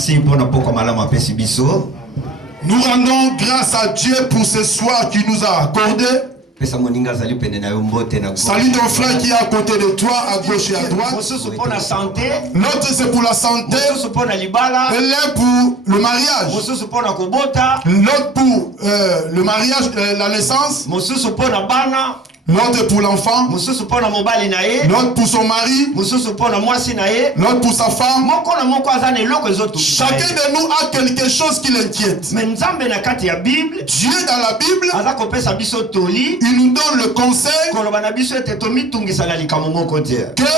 merci pour notre pokomalama pesibiso. Nous rendons grâce à Dieu pour ce soir qu'il nous a accordé. Salut ton frère qui est à côté de toi, à gauche et à droite. L'autre c'est pour la santé. Et l'un pour le mariage. L'autre pour le mariage, la naissance. L'autre pour l'enfant. L'autre pour son mari. L'autre pour sa femme. Chacun de nous a quelque chose qui l'inquiète. Dieu dans la Bible, il nous donne le conseil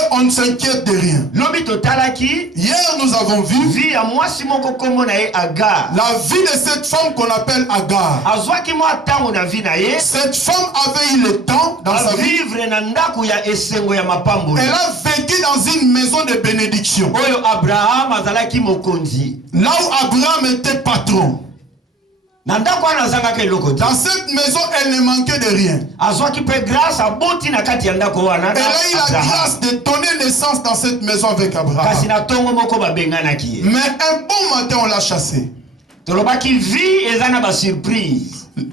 qu'on ne s'inquiète de rien. Hier nous avons vu la vie de cette femme qu'on appelle Agar. Cette femme avait eu le temps dans sa vie. Elle a vécu dans une maison de bénédiction. Là où Abraham était patron. Dans cette maison, elle ne manquait de rien. Elle a eu la grâce de donner naissance dans cette maison avec Abraham. Mais un bon matin, on l'a chassé.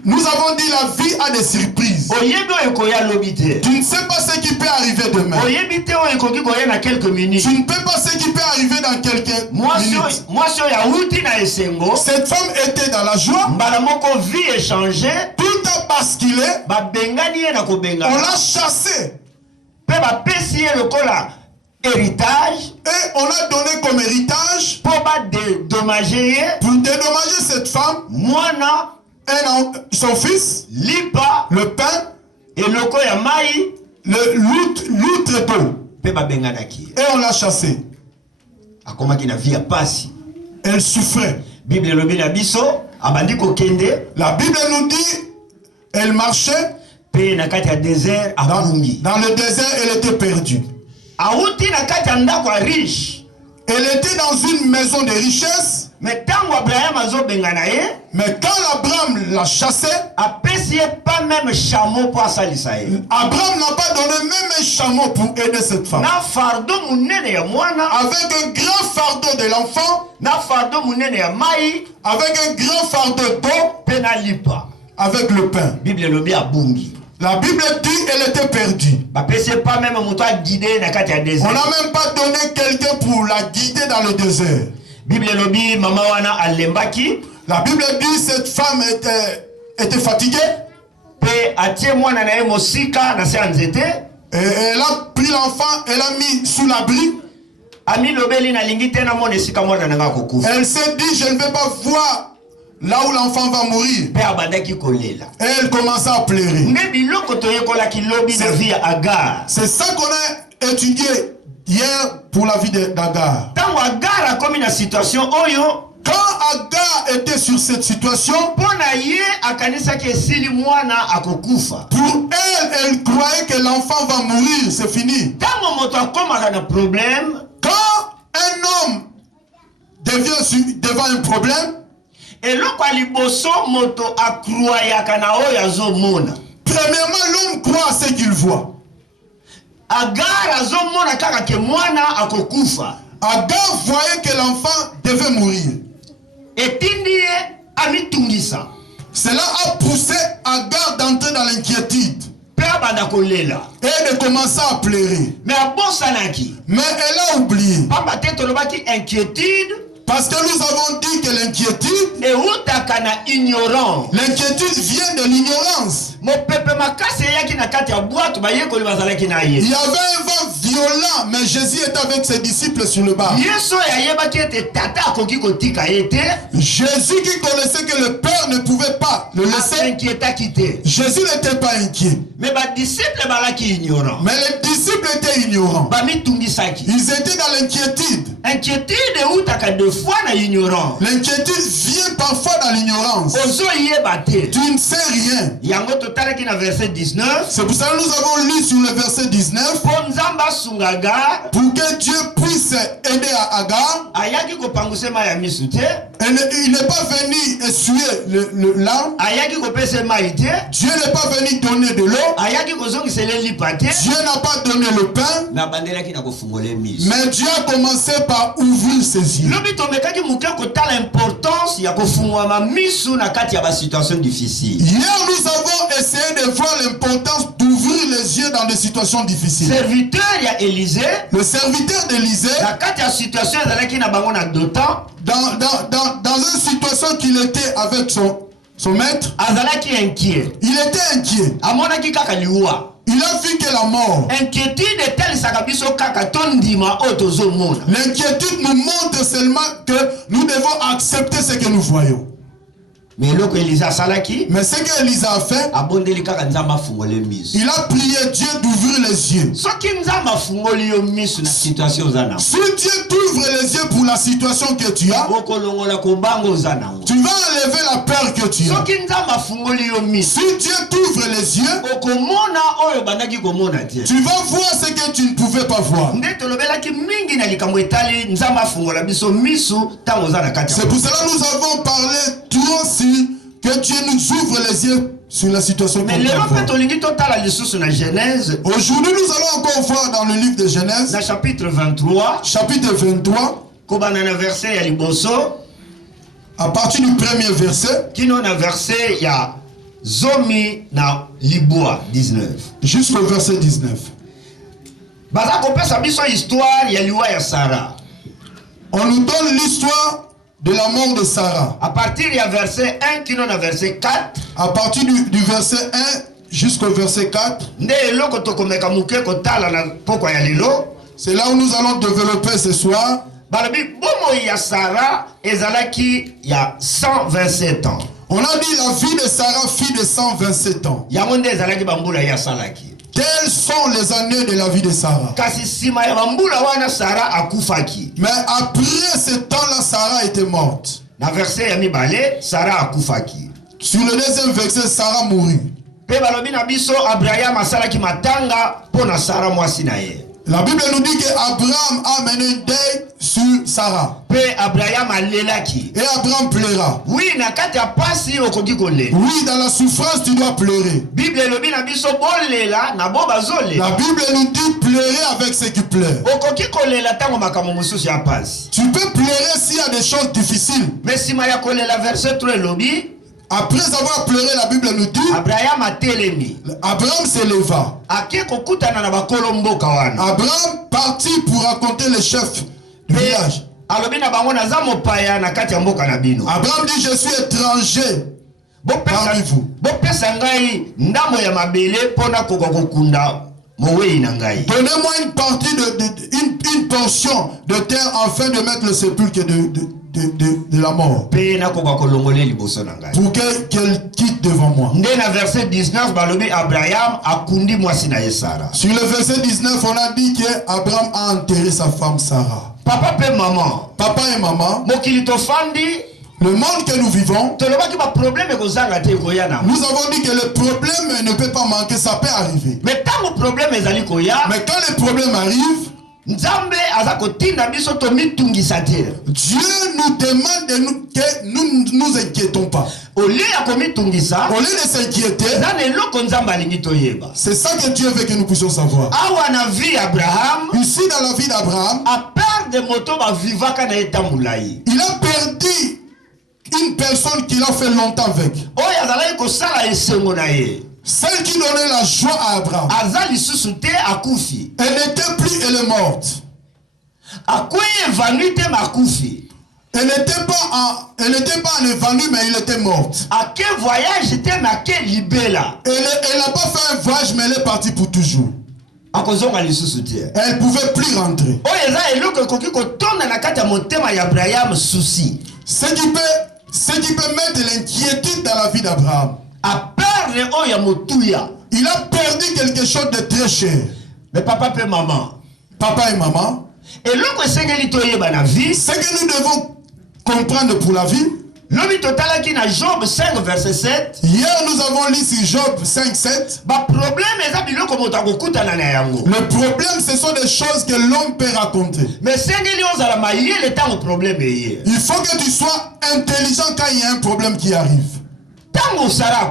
Nous avons dit la vie a des surprises. Tu ne sais pas ce qui peut arriver demain. Tu ne peux pas ce qui peut arriver dans quelques minutes. Cette femme était dans la joie. Tout a basculé. On l'a chassée. Héritage, et on a donné comme héritage pour dédommager cette femme, son fils, le pain et l'outre-peau. Et on l'a chassé. Elle souffrait. La Bible nous dit elle marchait dans le désert. Elle était perdue. Elle était dans une maison de richesse. Mais quand Abraham l'a chassé, Abraham n'a pas donné même un chameau pour aider cette femme. Avec un grand fardeau de l'enfant, avec un grand fardeau d'eau, avec le pain. La Bible dit qu'elle était perdue. On n'a même pas donné quelqu'un pour la guider dans le désert. La Bible dit que cette femme était fatiguée. Et elle a pris l'enfant, elle l'a mis sous l'abri. Elle s'est dit, je ne vais pas voir là où l'enfant va mourir. Elle commença à pleurer. C'est ça qu'on a étudié hier pour la vie d'Agar. Quand Agar était sur cette situation, pour elle, elle croyait que l'enfant va mourir, c'est fini. Quand un homme devient devant un problème, premièrement, l'homme croit à ce qu'il voit. Agar voyait que l'enfant devait mourir. Cela a poussé Agar d'entrer dans l'inquiétude et de commencer à pleurer. Mais elle a oublié. Parce que nous avons dit que l'inquiétude vient de l'ignorance. Il y avait un vent violent, mais Jésus était avec ses disciples sur le bas. Jésus qui connaissait que le Père ne pouvait pas le laisser, Jésus n'était pas inquiet. Mais les disciples étaient ignorants. Ils étaient dans l'inquiétude. L'inquiétude vient parfois dans l'ignorance. Tu ne sais rien. C'est pour ça que nous avons lu sur le verset 19. pour que Dieu puisse aider à Agar. Il n'est pas venu essuyer le larme. Dieu n'est pas venu donner de l'eau. Dieu n'a pas donné le pain. Mais Dieu a commencé par ouvrir ses yeux. Hier, nous avons essayé de voir l'importance d'ouvrir les yeux dans des situations difficiles. Le serviteur d'Élisée, dans une situation qu'il était avec son maître, il était inquiet. Il a vu que la mort. L'inquiétude nous montre seulement que nous devons accepter ce que nous voyons. Mais ce qu'Élisa a fait, il a prié Dieu d'ouvrir les yeux. Si Dieu t'ouvre les yeux pour la situation que tu as, tu vas enlever la peur que tu as. Si Dieu t'ouvre les yeux, tu vas voir ce que tu ne pouvais pas voir. C'est pour cela que nous avons parlé trop sur que Dieu nous ouvre les yeux sur la situation. Aujourd'hui, nous allons encore voir dans le livre de Genèse, chapitre 23, à partir du premier verset, jusqu'au verset 19. On nous donne l'histoire de la mort de Sarah. À partir du verset 1 qui nous a verset 4. À partir du verset 1 jusqu'au verset 4. C'est là où nous allons développer ce soir. Sarah ezalaki ya 127 ans. On a dit la vie de Sarah, fille de 127 ans. Quelles sont les années de la vie de Sarah? Mais après ce temps-là, Sarah était morte. Sur le deuxième verset, Sarah mourut. La Bible nous dit qu'Abraham a mené un deuil sur Sarah. Et Abraham pleura. Oui, dans la souffrance, tu dois pleurer. La Bible nous dit pleurer avec ceux qui pleurent. Tu peux pleurer s'il y a des choses difficiles. Après avoir pleuré, la Bible nous dit Abraham s'éleva. Abraham partit pour raconter le chef du village. Abraham dit, je suis étranger parmi vous. Donnez-moi une partie une portion de terre afin de mettre le sépulcre de la mort, pour qu'elle quitte devant moi. Sur le verset 19, on a dit qu'Abraham a enterré sa femme Sarah. Papa et maman, le monde que nous vivons, nous avons dit que le problème ne peut pas manquer, ça peut arriver. Mais quand le problème arrive, Dieu nous demande que nous ne nous inquiétons pas. Au lieu de s'inquiéter, c'est ça que Dieu veut que nous puissions savoir. Ici dans la vie d'Abraham, il a perdu une personne qu'il a fait longtemps avec. Celle qui donnait la joie à Abraham. Elle n'était plus, elle est morte. Elle n'était pas en évanu, mais elle était morte. Elle n'a pas fait un voyage, mais elle est partie pour toujours. Elle ne pouvait plus rentrer. Ce qui peut mettre l'inquiétude dans la vie d'Abraham. Il a perdu quelque chose de très cher. Mais papa et maman, ce que nous devons comprendre pour la vie, Job 5 verset 7. Hier nous avons lu sur Job 5, 7. Le problème, ce sont des choses que l'homme peut raconter. Mais il faut que tu sois intelligent quand il y a un problème qui arrive. Quand Sarah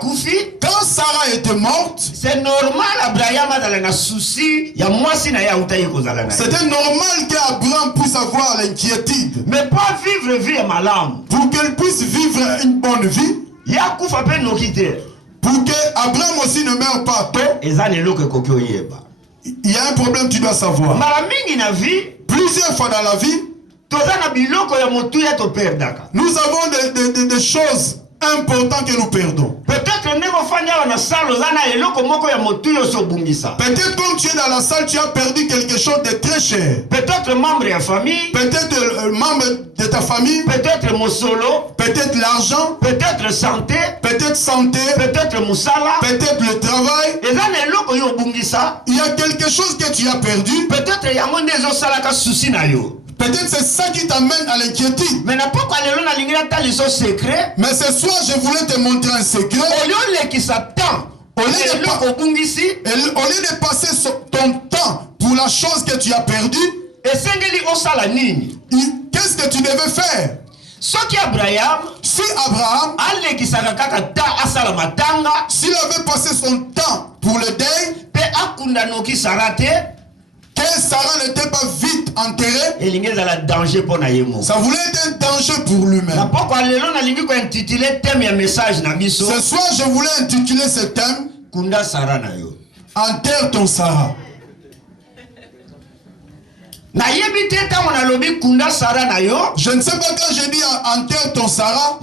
était morte, c'est normal Abraham a souci. C'était normal qu'Abraham puisse avoir l'inquiétude. Mais pas vivre vie malade. Pour qu'elle puisse vivre une bonne vie. Pour que Abraham aussi ne meure pas tôt. Il y a un problème, tu dois savoir. Plusieurs fois dans la vie, nous avons des choses importantes que nous perdons. Peut-être quand tu es dans la salle, tu as perdu quelque chose de très cher. Peut-être membre de la famille. Peut-être membre de ta famille. Peut-être mon solo. Peut-être l'argent. Peut-être santé. Peut-être santé. Peut-être moussala. Peut-être le travail. Il y a quelque chose que tu as perdu. Peut-être il y a un souci. Peut-être c'est ça qui t'amène à l'inquiétude. Mais ce soir, je voulais te montrer un secret. Au lieu de passer ton temps pour la chose que tu as perdue, qu'est-ce que tu devais faire? Si Abraham, s'il avait passé son temps pour le deuil, que Sarah n'était pas vite enterrée, ça voulait être un danger pour lui-même. Ce soir, je voulais intituler ce thème Enterre ton Sarah. Je ne sais pas quand je dis enterre ton Sarah.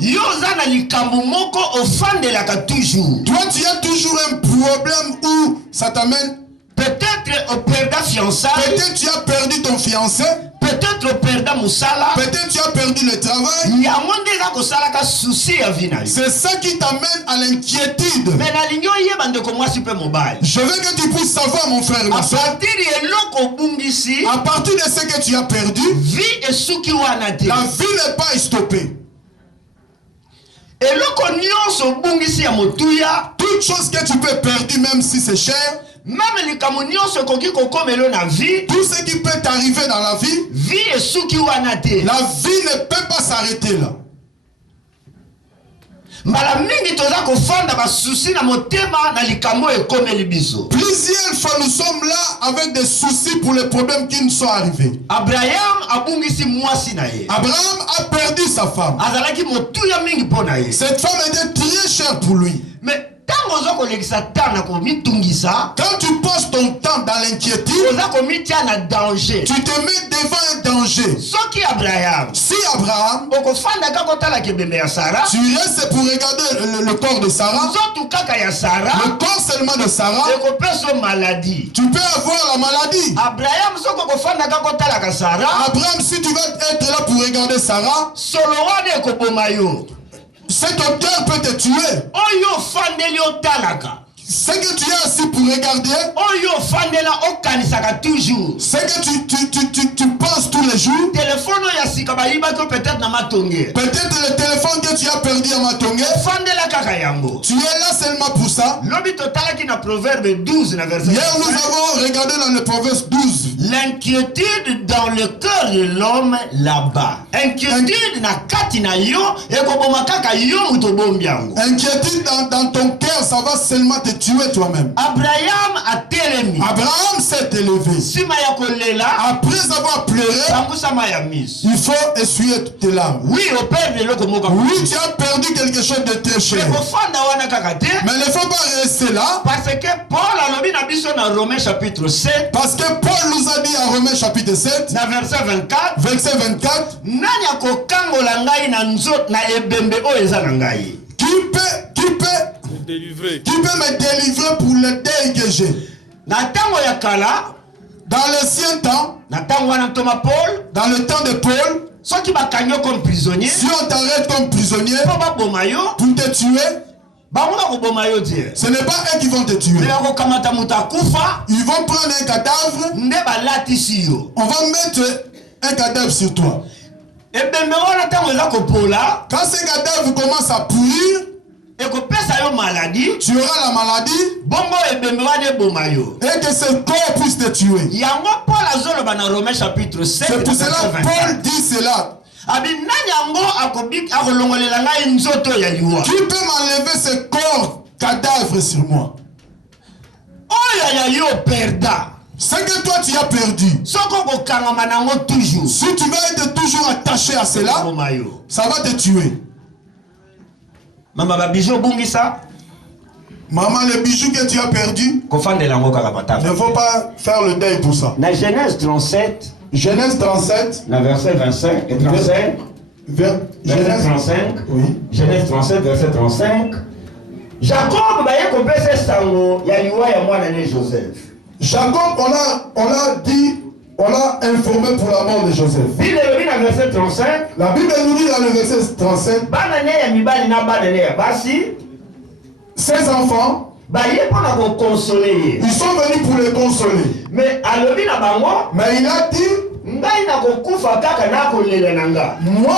Toi, tu as toujours un problème où ça t'amène. Peut-être au père d'un fiancé. Peut-être tu as perdu ton fiancé. Peut-être au père d'un moussala. Peut-être tu as perdu le travail. C'est ça qui t'amène à l'inquiétude. Je veux que tu puisses savoir, mon frère et ma soeur, à partir de ce que tu as perdu, la vie n'est pas stoppée. Toute chose que tu peux perdre, même si c'est cher, tout ce qui peut t'arriver dans la vie, la vie ne peut pas s'arrêter là. Plusieurs fois nous sommes là avec des soucis pour les problèmes qui nous sont arrivés. Abraham a perdu sa femme. Cette femme était très chère pour lui. Mais quand tu passes ton temps dans l'inquiétude, tu te mets devant un danger. Si Abraham, tu restes pour regarder le corps de Sarah, le corps seulement de Sarah, tu peux avoir la maladie. Abraham, si tu vas être là pour regarder Sarah, cet odeur peut te tuer. Ce que tu es assis pour regarder, ce que tu penses tous les jours, peut-être le téléphone que tu as perdu à Matongé, tu es là seulement pour ça. Hier nous avons regardé dans le Proverbe 12. L'inquiétude dans le cœur de l'homme là-bas. Inquiétude dans ton cœur, ça va seulement te tuer toi-même. Abraham a télémi. Abraham s'est élevé. Après avoir pleuré, il faut essuyer tes larmes. Oui, tu as perdu quelque chose de très cher. Mais il ne faut pas rester là. Parce que Paul a dit dans Romains chapitre 7. Parce que Paul nous a dit en Romains chapitre 7. Verset 24. Verset 24. Qui peut me délivrer pour le deuil que j'ai? Dans l'ancien temps, dans le temps de Paul, si on t'arrête comme prisonnier pour te tuer, ce n'est pas eux qui vont te tuer. Ils vont prendre un cadavre. On va mettre un cadavre sur toi. Quand ce cadavre commence à pourrir, Tu auras la maladie. Et que ce corps puisse te tuer. C'est pour cela que Paul dit cela. Qui peut m'enlever ce corps cadavre sur moi? Ce que toi tu as perdu. Si tu vas être toujours attaché à cela, ça va te tuer. Maman, les bijoux que tu as perdus, il ne faut pas faire le deuil pour ça. Dans Genèse 37, verset 25 et 35. Genèse 35, oui. Genèse 37, verset 35. Jacob, Joseph. Jacob, on a dit, on a informé pour la mort de Joseph. La Bible nous dit dans le verset 37, ses enfants, ils sont venus pour les consoler. Mais il a dit, moi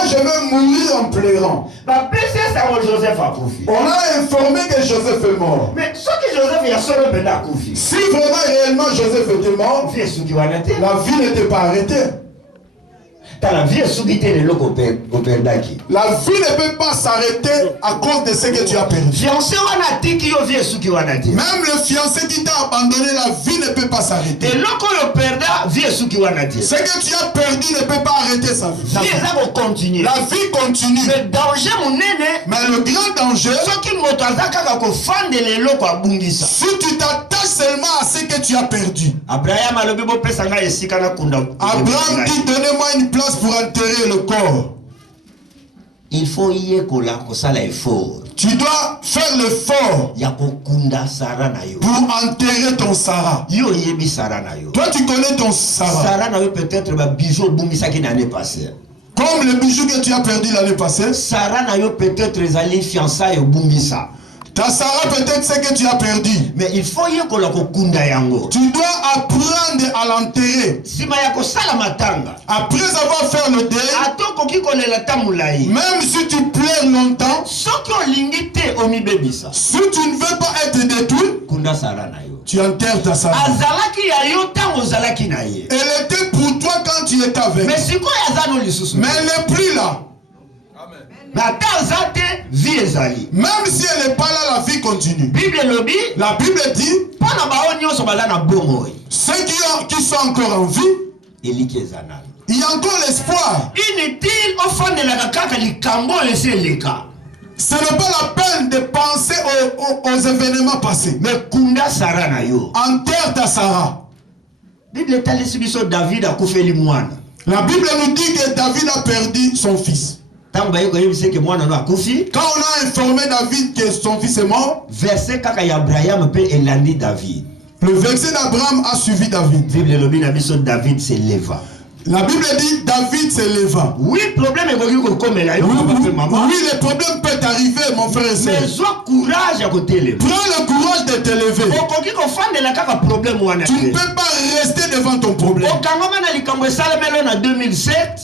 je vais mourir en pleurant. On a informé que Joseph est mort. Mais si vraiment réellement Joseph était mort, la vie n'était pas arrêtée. La vie ne peut pas s'arrêter à cause de ce que tu as perdu. Même le fiancé qui t'a abandonné, la vie ne peut pas s'arrêter. Ce que tu as perdu ne peut pas arrêter sa vie. La vie continue. Mais le grand danger, si tu t'attaches seulement à ce que tu as perdu. Abraham dit, donnez-moi une place pour enterrer le corps. Il faut y effort. Tu dois faire l'effort pour enterrer ton Sarah. Toi tu connais ton Sarah. Peut-être bijou qui l'année passée. Comme le bijou que tu as perdu l'année passée. Sarah peut-être les fiançailles au Bumbisa. Ta Sarah peut-être ce que tu as perdu. Mais il faut y tu dois apprendre à l'enterrer. Après avoir fait le deuil, même si tu pleures longtemps, si tu ne veux pas être détruit, tu enterres ta Sarah. Elle était pour toi quand tu étais avec. Mais elle n'est plus là. Même si elle n'est pas là, la vie continue. La Bible dit, ceux qui sont encore en vie, il y a encore l'espoir. Ce n'est pas la peine de penser aux événements passés. Mais enterre ta Sarah. La Bible nous dit que David a perdu son fils. Quand on a informé David que son fils est mort, le verset d'Abraham a suivi David. La Bible dit David se leva. Oui, le problème peut arriver, mon frère et soeur. Prends le courage de te lever. Tu ne peux pas rester devant ton problème.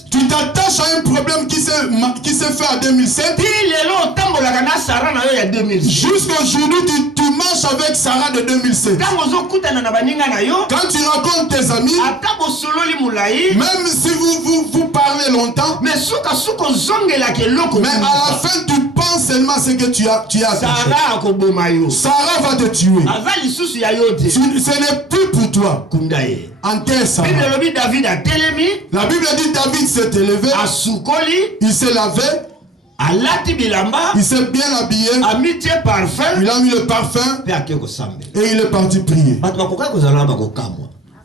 Tu t'attaches à un problème qui s'est fait en 2007. Jusqu'aujourd'hui, tu marches avec Sarah de 2007. Quand tu rencontres tes amis, même si vous parlez longtemps, mais à la fin tu penses seulement ce que tu as Sarah va te tuer. Ce n'est plus pour toi. Enterre Sarah. La Bible dit David s'est élevé, il s'est lavé, il s'est bien habillé, il a mis le parfum et il est parti prier.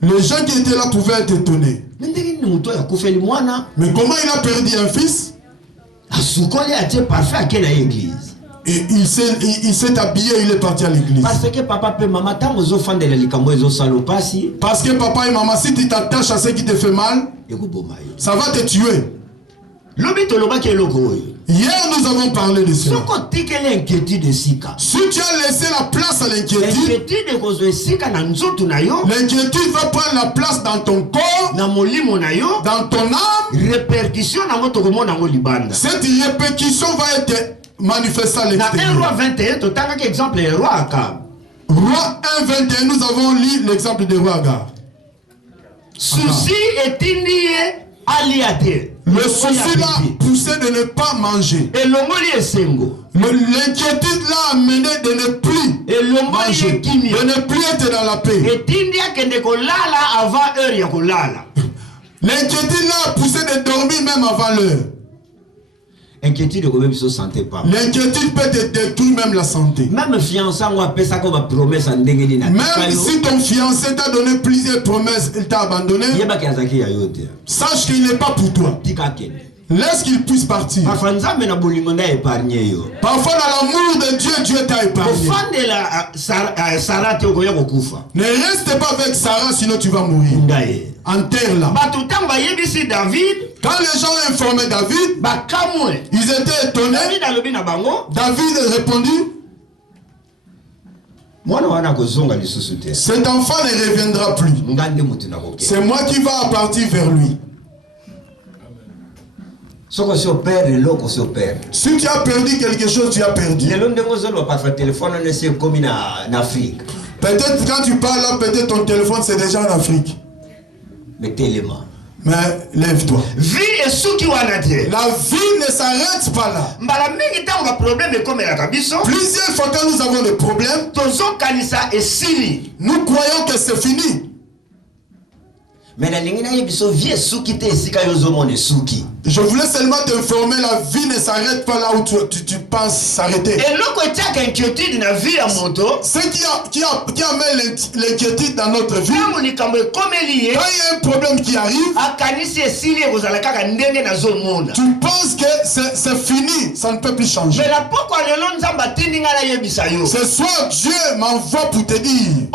Les gens qui étaient là pouvaient être étonnés. Mais comment il a perdu un fils? Et il s'est habillé, il est parti à l'église. Parce que papa et maman, si tu t'attaches à ce qui te fait mal, ça va te tuer. Hier nous avons parlé de cela. Si tu as laissé la place à l'inquiétude, l'inquiétude va prendre la place dans ton corps, dans ton âme. Cette répétition va être manifesta à Dans 1 l'extérieur. Roi 21, tu as un exemple de roi Akab. Roi 1, 21, nous avons lu l'exemple de roi Agar. Souci est lié à l'IAT. Le souci l'a poussé de ne pas manger. Et l'ongoli est sengo. L'inquiétude l'a amené de ne plus Et l'ongoli manger, est kimi. de ne plus être dans la paix. Et tindia kende kolala avant heure ya kolala. L'inquiétude l'a poussé de dormir même avant l'heure. Inquiétude de même se santé pas. L'inquiétude peut te détruire même la santé. Même fiancé on appelle ça comme promesse en dengeli na. Même si ton fiancé t'a donné plusieurs promesses, il t'a abandonné, sache qu'il n'est pas pour toi. Laisse qu'il puisse partir. Parfois dans l'amour de Dieu, Dieu t'a épargné. Ne reste pas avec Sarah, sinon tu vas mourir. Enterre-la. Quand les gens ont informé David, ils étaient étonnés. David répondit, cet enfant ne reviendra plus. C'est moi qui va partir vers lui. Si tu as perdu quelque chose, tu as perdu. Peut-être quand tu parles là, peut-être ton téléphone c'est déjà en Afrique. Mais lève-toi. La vie ne s'arrête pas là. Plusieurs fois quand nous avons des problèmes, nous croyons que c'est fini. Mais je voulais seulement t'informer, la vie ne s'arrête pas là où tu penses s'arrêter. Ce qui amène l'inquiétude dans notre vie, quand il y a un problème qui arrive, tu penses que c'est fini, ça ne peut plus changer. Ce soir, Dieu m'envoie pour te dire,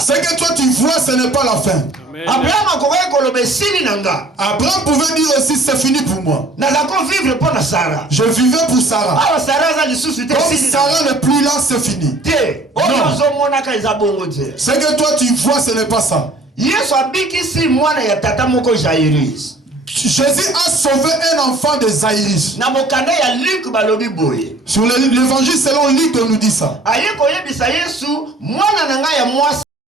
ce que toi tu vois, ce n'est pas la fin. Abraham pouvait dire aussi c'est fini pour moi. Je vivais pour Sarah. Comme Sarah n'est plus là, c'est fini. Ce que toi tu vois, ce n'est pas ça. Jésus a sauvé un enfant de Zaïris. Sur l'évangile selon Luc, on nous dit ça.